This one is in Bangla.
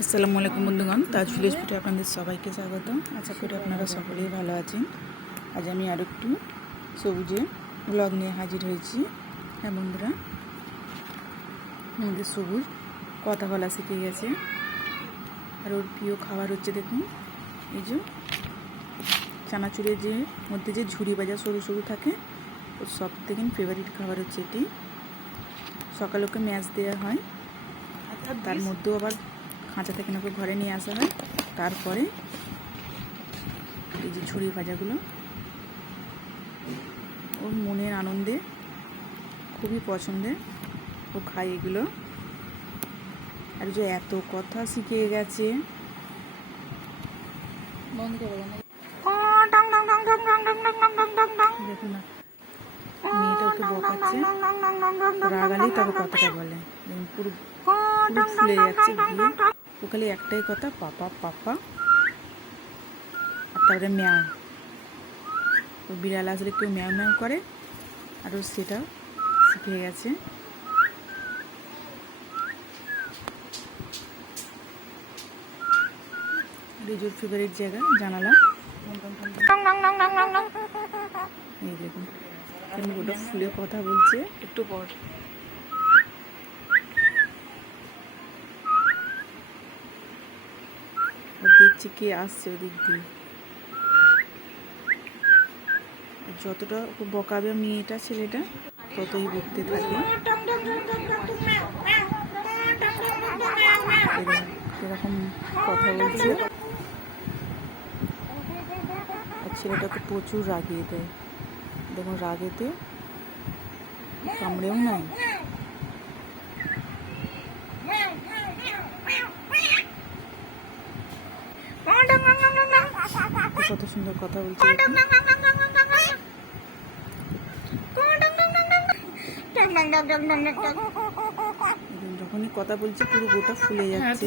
আসসালামু আলাইকুম বন্ধুগণ, তাজ ভিলেজ ফুটে আপনাদের সবাইকে স্বাগত। আশা করি আপনারা সকলেই ভালো আছেন। আজ আমি আরও একটু সবুজে ব্লগ নিয়ে হাজির হয়েছি। হ্যাঁ বন্ধুরা, আমাদের সবুজ কথা বলা শিখে গেছে। আর ওর প্রিয় খাবার হচ্ছে, দেখুন এই যে চানাচুরের যে মধ্যে যে ঝুড়ি ভাজা সরু সরু থাকে, ওর সব থেকে ফেভারিট খাবার হচ্ছে এটি। সকালে ওকে ম্যাচ দেওয়া হয়, তার মধ্যেও আবার খাঁচা থেকে ওকে ঘরে নিয়ে আসা হয়। তারপরে এই যে ঝুড়ি ভাজাগুলো ওর মনের আনন্দে খুবই পছন্দের, ও খায় এগুলো। আর যে এত কথা শিখে গেছে, বন্ধ করে দেখুন না, মেয়েটা ওকে বকাচ্ছে, রাগালেই তারপর কথাটা বলে। দেখুন পুরো ফুলে যাচ্ছে গিয়ে, ও খালি একটাই কথা, পাপা পাপা। আর তারপরে ম্যাও, ও বিড়াল আসলে কেউ ম্যাও ম্যাও করে, আর ও সেটা শিখে গেছে। রিজুর ফেভারিট জায়গা জানালা, এই দেখুন ওটা ফুলে কথা বলছে। একটু পর ও দেখছি কে আসছে ওদিক দিয়ে। যতটা বকাবে মেয়েটা ছেলেটা, ততই বকতে থাকে। এরকম কথা বলছে, আর ছেলেটাকে প্রচুর রাগিয়ে দেয়। দেখুন রাগেতে কামড়েও নাই। কত সুন্দর কথা বলছে, যখনই কথা বলছে পুরো গোটা ফুলে যাচ্ছে।